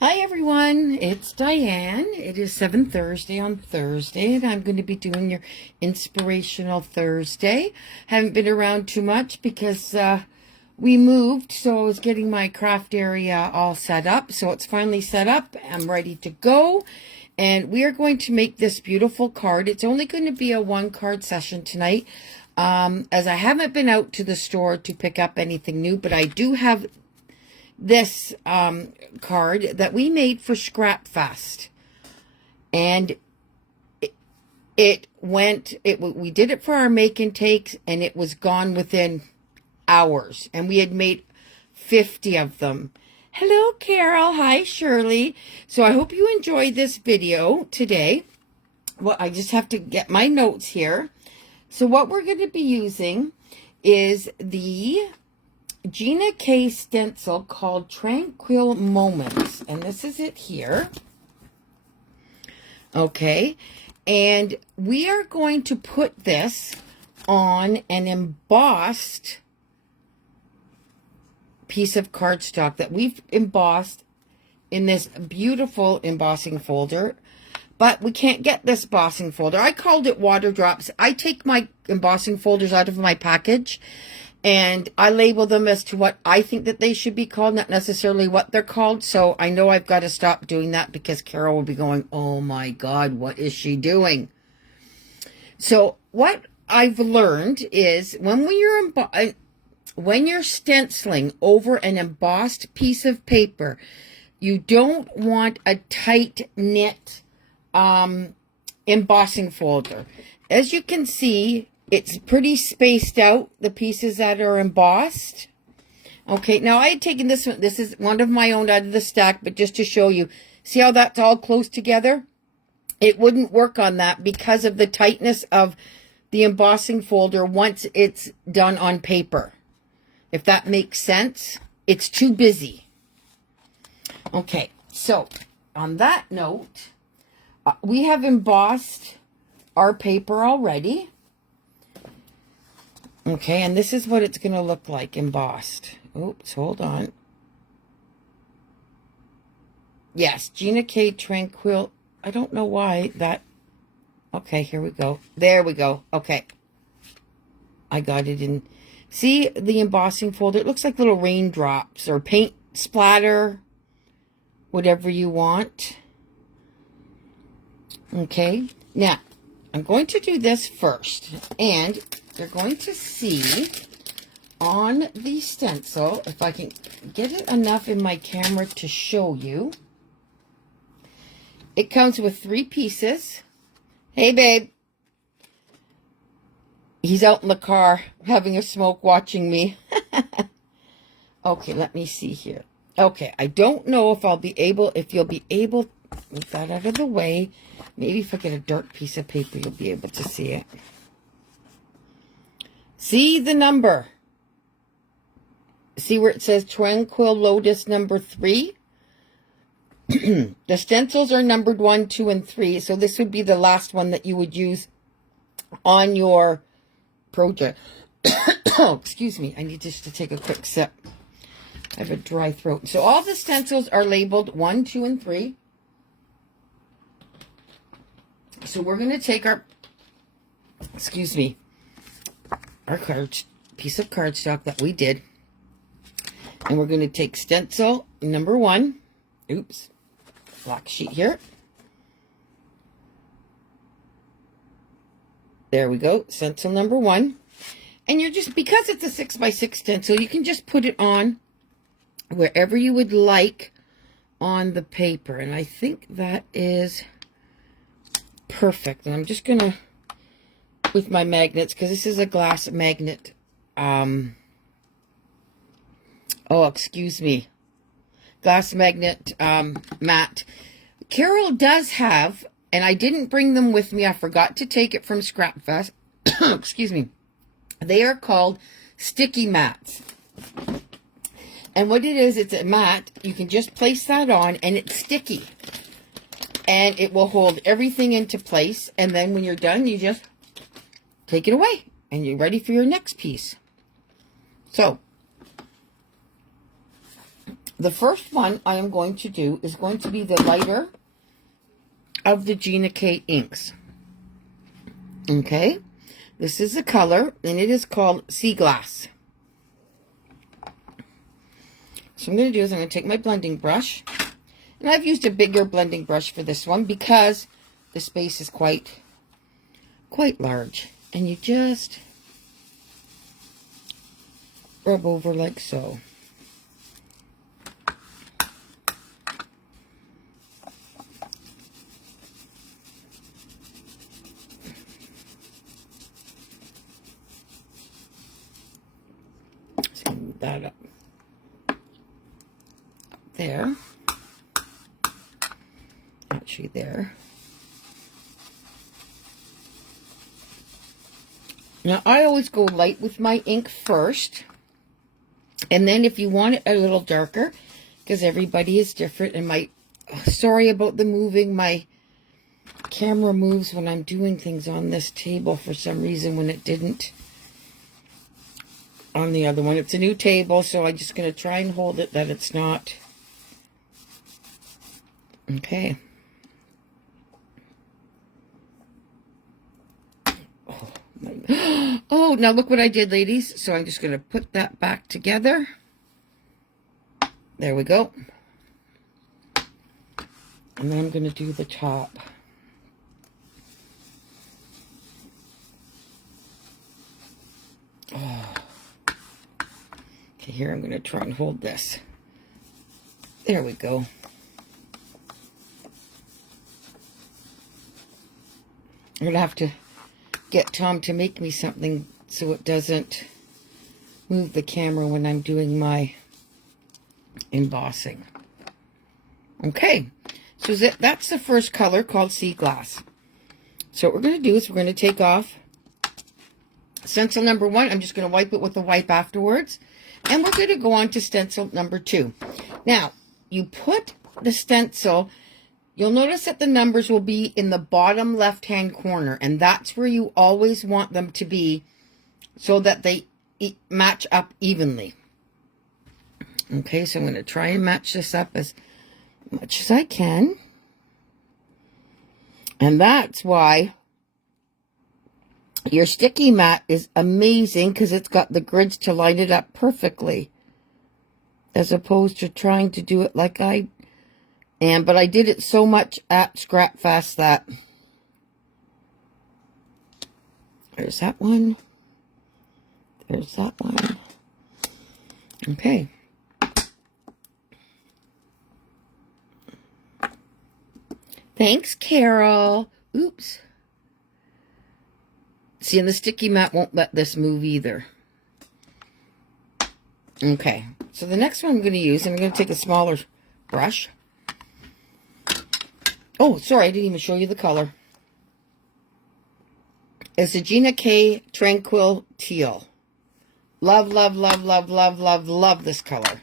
Hi everyone, it's Diane. It is 7 Thursday on Thursday, and I'm going to be doing your Inspirational Thursday. Haven't been around too much because we moved, so I was getting my craft area all set up. So it's finally set up. I'm ready to go, and we are going to make this beautiful card. It's only going to be a one-card session tonight, as I haven't been out to the store to pick up anything new, but I do have this card that we made for Scrap Fest, and we did it for our make and takes, and it was gone within hours, and we had made 50 of them. Hello Carol, hi Shirley. So I hope you enjoyed this video today. Well, I just have to get my notes here. So what we're going to be using is the Gina K stencil called Tranquil Moments, and this is it here. Okay, and we are going to put this on an embossed piece of cardstock that we've embossed in this beautiful embossing folder, but we can't get this embossing folder. I called it Water Drops. I take my embossing folders out of my package and I label them as to what I think that they should be called, not necessarily what they're called. So I know I've got to stop doing that because Carol will be going, oh my God, what is she doing? So what I've learned is when you're stenciling over an embossed piece of paper, you don't want a tight knit embossing folder. As you can see, it's pretty spaced out, the pieces that are embossed. Okay, now I had taken this one. This is one of my own out of the stack, but just to show you, see how that's all close together? It wouldn't work on that because of the tightness of the embossing folder once it's done on paper. If that makes sense, it's too busy. Okay, so on that note, we have embossed our paper already. Okay, and this is what it's going to look like embossed. Oops, hold on. Yes, Gina K Tranquil. I don't know why that. Okay, here we go. There we go. Okay. I got it in. See the embossing folder? It looks like little raindrops or paint splatter, whatever you want. Okay, now I'm going to do this first, and you're going to see on the stencil, if I can get it enough in my camera to show you, it comes with 3 pieces. Hey, babe. He's out in the car having a smoke watching me. Okay, let me see here. Okay, I don't know if you'll be able, move that out of the way. Maybe if I get a dark piece of paper, you'll be able to see it. See the number. See where it says Tranquil Lotus number 3? The stencils are numbered 1, 2, and 3. So this would be the last one that you would use on your project. Oh, excuse me. I need just to take a quick sip. I have a dry throat. So all the stencils are labeled 1, 2, and 3. So we're going to take our, excuse me, our piece of cardstock that we did, and we're going to take stencil number 1. Oops, black sheet here. There we go, stencil number 1. And you're just, because it's a 6x6 stencil, you can just put it on wherever you would like on the paper. And I think that is perfect. And I'm just going to, with my magnets, because this is a glass magnet. Oh, excuse me. Glass magnet mat. Carol does have, and I didn't bring them with me. I forgot to take it from Scrap Fest. Excuse me. They are called sticky mats. And what it is, it's a mat. You can just place that on, and it's sticky. And it will hold everything into place. And then when you're done, you just take it away. And you're ready for your next piece. So, The first one I am going to do is going to be the lighter of the Gina K inks. Okay, this is the color, and it is called Sea Glass. So what I'm going to do is I'm going to take my blending brush, and I've used a bigger blending brush for this one because the space is quite large, and you just rub over like so. So move that up there, actually there. Now I always go light with my ink first, and then if you want it a little darker, because everybody is different, and sorry about the moving, my camera moves when I'm doing things on this table for some reason when it didn't on the other one. It's a new table, so I'm just going to try and hold it that it's not. Okay. Oh, now look what I did, ladies. So I'm just going to put that back together. There we go. And then I'm going to do the top. Oh. Okay, here I'm going to try and hold this. There we go. I'm going to have to get Tom to make me something so it doesn't move the camera when I'm doing my embossing. Okay, so that's the first color, called Sea Glass. So what we're going to do is we're going to take off stencil number 1. I'm just going to wipe it with a wipe afterwards. And we're going to go on to stencil number 2. Now, you put the stencil, you'll notice that the numbers will be in the bottom left-hand corner. And that's where you always want them to be so that they match up evenly. Okay, so I'm going to try and match this up as much as I can. And that's why your sticky mat is amazing, because it's got the grids to line it up perfectly, as opposed to trying to do it like I am. But I did it so much at Scrap Fest that there's that one. There's that one. Okay. Thanks, Carol. Oops. See, and the sticky mat won't let this move either. Okay, so the next one I'm going to use, and I'm going to take a smaller brush. Oh, sorry, I didn't even show you the color. It's the Gina K Tranquil Teal. Love, love, love, love, love, love, love this color.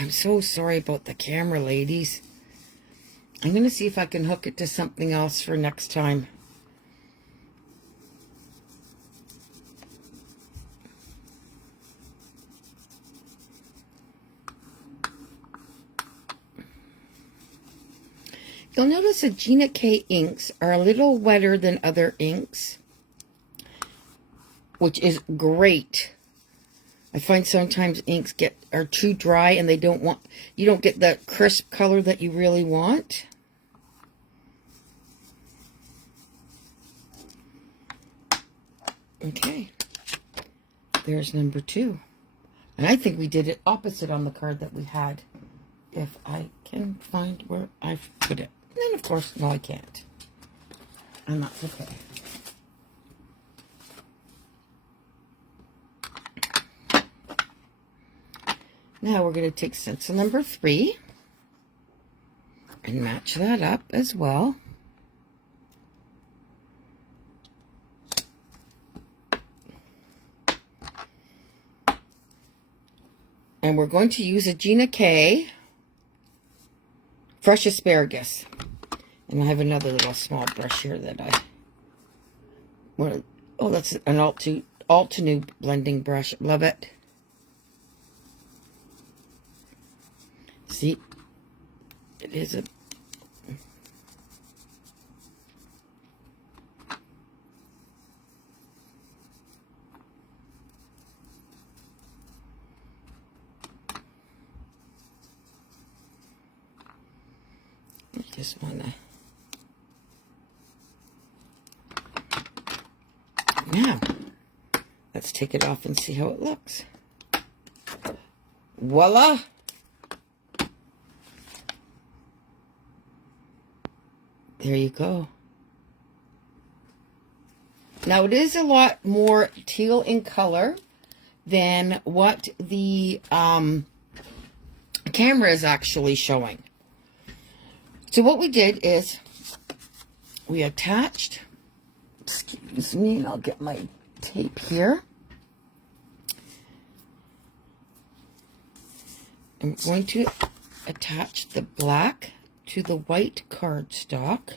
I'm so sorry about the camera, ladies. I'm going to see if I can hook it to something else for next time. You'll notice that Gina K inks are a little wetter than other inks, which is great. I find sometimes inks are too dry and you don't get the crisp color that you really want. Okay, there's number 2. And I think we did it opposite on the card that we had. If I can find where I've put it. And then, of course, no, I can't. And that's okay. Now we're going to take stencil number 3 and match that up as well. And we're going to use a Gina K fresh asparagus. And I have another little small brush here that I want to, oh, that's an Altenew blending brush. Love it. See, it is a, I just want to, now, let's take it off and see how it looks. Voila! There you go. Now, it is a lot more teal in color than what the camera is actually showing. So what we did is we attached, excuse me, and I'll get my tape here. I'm going to attach the black to the white cardstock.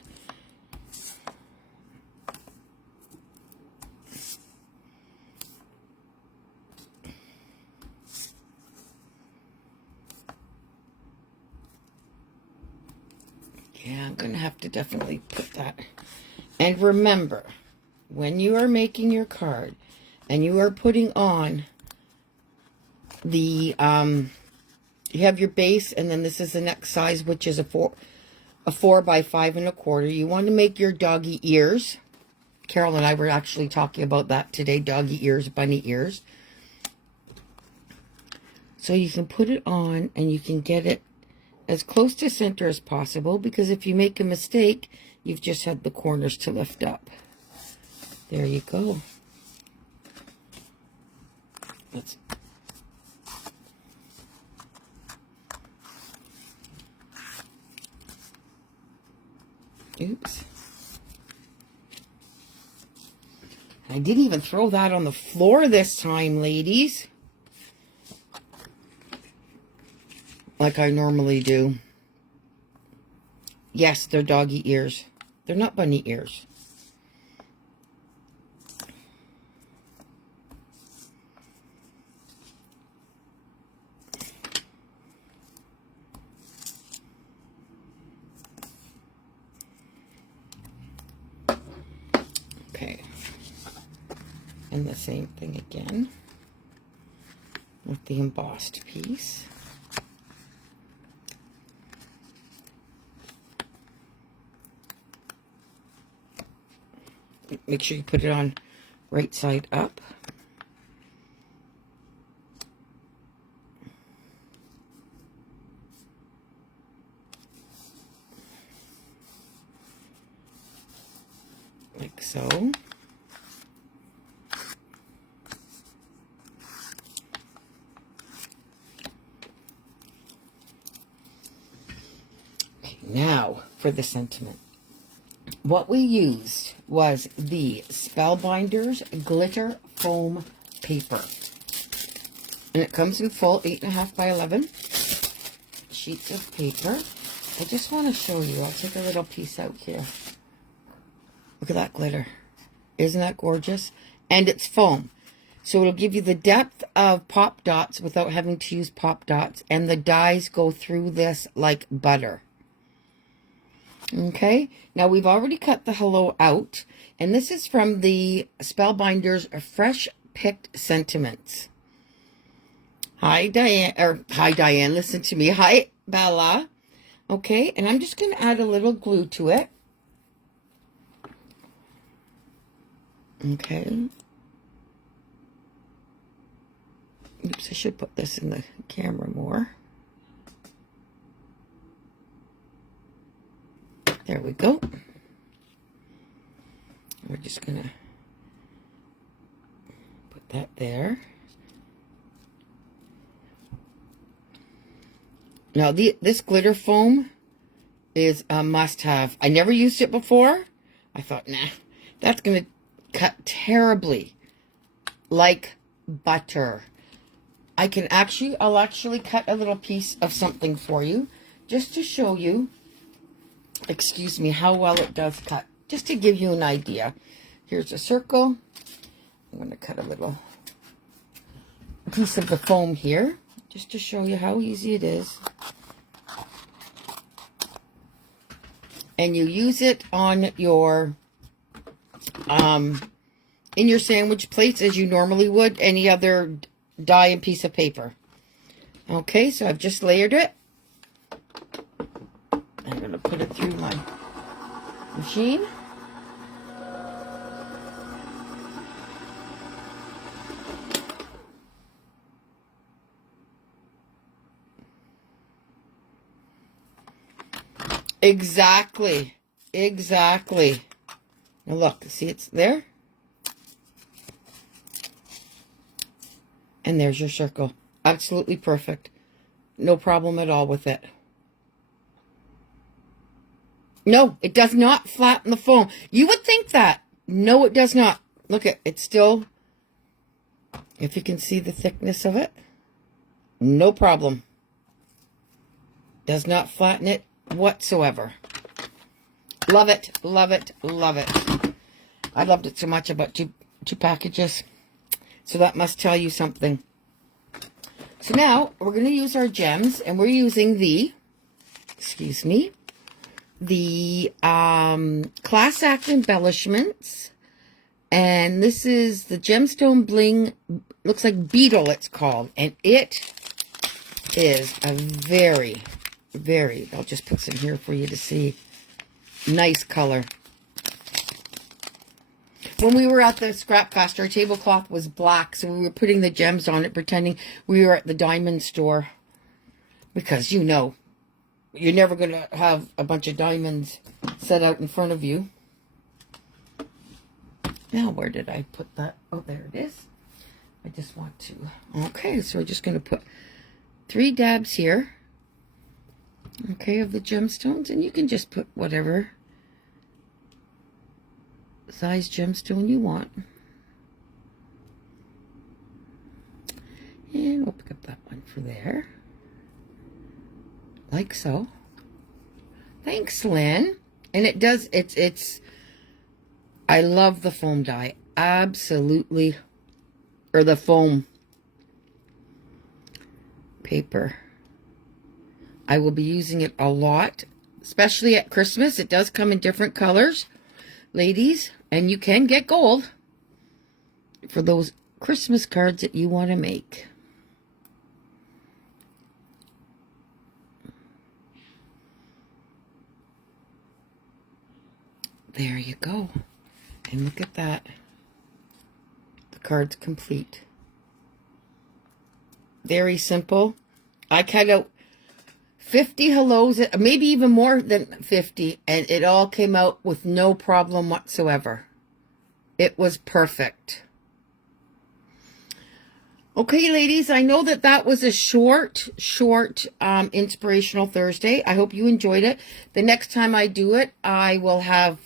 Yeah, I'm going to have to definitely put that. And remember, when you are making your card and you are putting on the, you have your base, and then this is the next size, which is a 4 by 5 1/4. You want to make your doggy ears. Carol and I were actually talking about that today, doggy ears, bunny ears. So you can put it on and you can get it as close to center as possible, because if you make a mistake, you've just had the corners to lift up. There you go. Let's oops. I didn't even throw that on the floor this time, ladies. Like I normally do. Yes, they're doggy ears. They're not bunny ears. Okay. And the same thing again with the embossed piece. Make sure you put it on right side up. Like so. Okay, now for the sentiment. What we used was the Spellbinders glitter foam paper. And it comes in full 8.5 by 11 sheets of paper. I just want to show you. I'll take a little piece out here. Look at that glitter. Isn't that gorgeous? And it's foam. So it'll give you the depth of pop dots without having to use pop dots. And the dies go through this like butter. Okay, now we've already cut the hello out, and this is from the Spellbinders Fresh Picked Sentiments. Hi, Diane, listen to me. Hi, Bella. Okay, and I'm just going to add a little glue to it. Okay. Oops, I should put this in the camera more. There we go. We're just going to put that there. Now, this glitter foam is a must-have. I never used it before. I thought, nah, that's going to cut terribly like butter. I'll actually cut a little piece of something for you just to show you excuse me, how well it does cut. Just to give you an idea. Here's a circle. I'm going to cut a little piece of the foam here, just to show you how easy it is. And you use it on your, in your sandwich plates as you normally would any other die and piece of paper. Okay, so I've just layered it. I'm going to put it through my machine. Exactly. Exactly. Now look, see it's there? And there's your circle. Absolutely perfect. No problem at all with it. No, it does not flatten the foam. You would think that. No, it does not. Look at it's still, if you can see the thickness of it, no problem. Does not flatten it whatsoever. Love it, love it, love it. I loved it so much. I bought two packages. So that must tell you something. So now we're going to use our gems, and we're using the, excuse me, the Class Act embellishments. And this is the Gemstone Bling, looks like Beetle it's called. And it is a very, very, I'll just put some here for you to see. Nice color. When we were at the Scrap Fest, our tablecloth was black, so we were putting the gems on it, pretending we were at the diamond store. Because, you know, you're never going to have a bunch of diamonds set out in front of you. Now, where did I put that? Oh, there it is. I just want to... Okay, so we're just going to put 3 dabs here. Okay, of the gemstones. And you can just put whatever size gemstone you want. And we'll pick up that one for there. Like so. Thanks, Lynn. And it does, it's, I love the foam dye. Absolutely. Or the foam paper. I will be using it a lot, especially at Christmas. It does come in different colors, ladies. And you can get gold for those Christmas cards that you want to make. There you go. And look at that. The card's complete. Very simple. I cut out 50 hellos, maybe even more than 50, and it all came out with no problem whatsoever. It was perfect. Okay, ladies, I know that that was a short, inspirational Thursday. I hope you enjoyed it. The next time I do it, I will have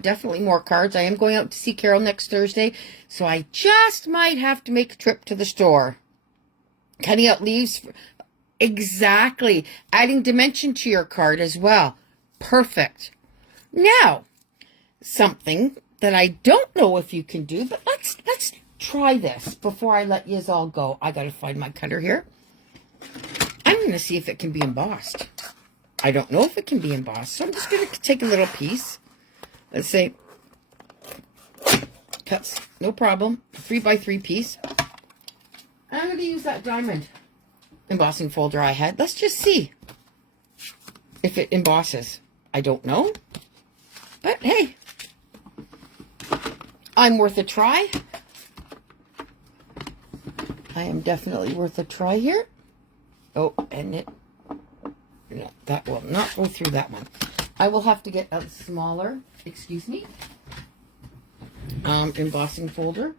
definitely more cards. I am going out to see Carol next Thursday, so I just might have to make a trip to the store. Cutting out leaves. Exactly. Adding dimension to your card as well. Perfect. Now, something that I don't know if you can do, but let's try this before I let yous all go. I gotta find my cutter here. I'm gonna see if it can be embossed. I don't know if it can be embossed, so I'm just gonna take a little piece. Let's say, cuts, no problem. 3x3 piece. And I'm gonna use that diamond embossing folder I had. Let's just see if it embosses. I don't know, but hey, I'm worth a try. I am definitely worth a try here. Oh, and it, no, that will not go through that one. I will have to get a smaller, excuse me, embossing folder.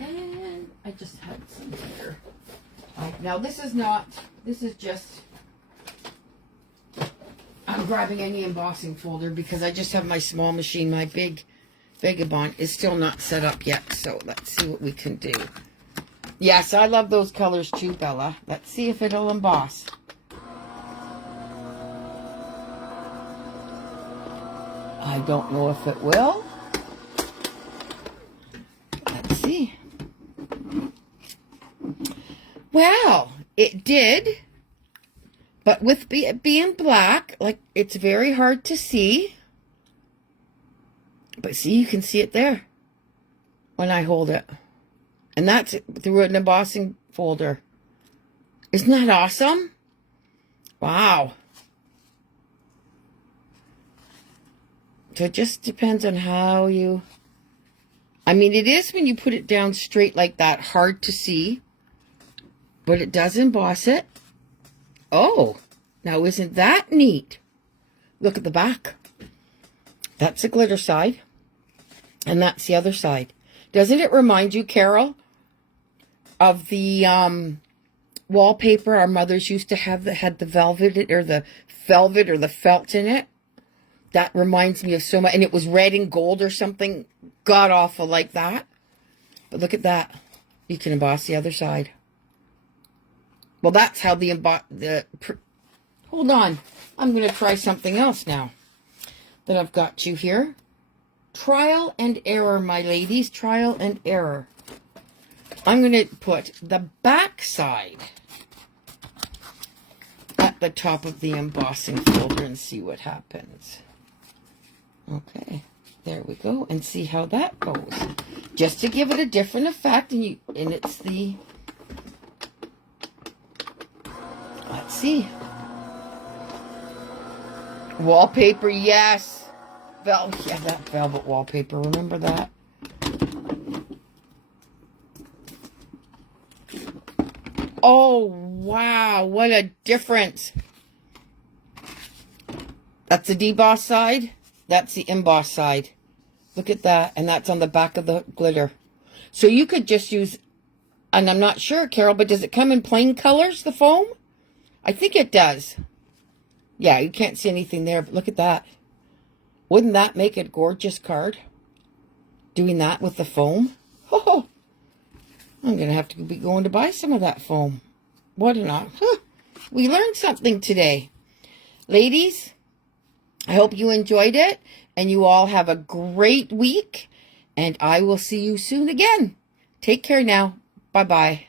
And I just had some here. Now this is not, this is just, I'm grabbing any embossing folder because I just have my small machine. My big Vagabond is still not set up yet, so let's see what we can do. Yes, I love those colors too, Bella. Let's see if it'll emboss. I don't know if it will. Let's see. Well, it did. But with it being black, like, it's very hard to see. But see, you can see it there when I hold it. And that's through an embossing folder. Isn't that awesome? Wow. So it just depends on how you... I mean, it is when you put it down straight like that, hard to see. But it does emboss it. Oh, now isn't that neat? Look at the back. That's the glitter side. And that's the other side. Doesn't it remind you, Carol, of the wallpaper our mothers used to have that had the velvet or the felt in it? That reminds me of so much. And it was red and gold or something god-awful like that. But look at that. You can emboss the other side. Well, that's how hold on. I'm going to try something else now that I've got you here. Trial and error, my ladies. Trial and error. I'm going to put the back side at the top of the embossing folder and see what happens. Okay, there we go. And see how that goes. Just to give it a different effect. And it's the... Let's see. Wallpaper, yes. Yeah, that velvet wallpaper. Remember that? Oh, wow. What a difference. That's the deboss side. That's the emboss side. Look at that. And that's on the back of the glitter. So you could just use... And I'm not sure, Carol, but does it come in plain colors, the foam? I think it does. Yeah, you can't see anything there, but look at that. Wouldn't that make a gorgeous card? Doing that with the foam? Oh, I'm going to have to be going to buy some of that foam. What an huh. We learned something today. Ladies, I hope you enjoyed it, and you all have a great week, and I will see you soon again. Take care now. Bye-bye.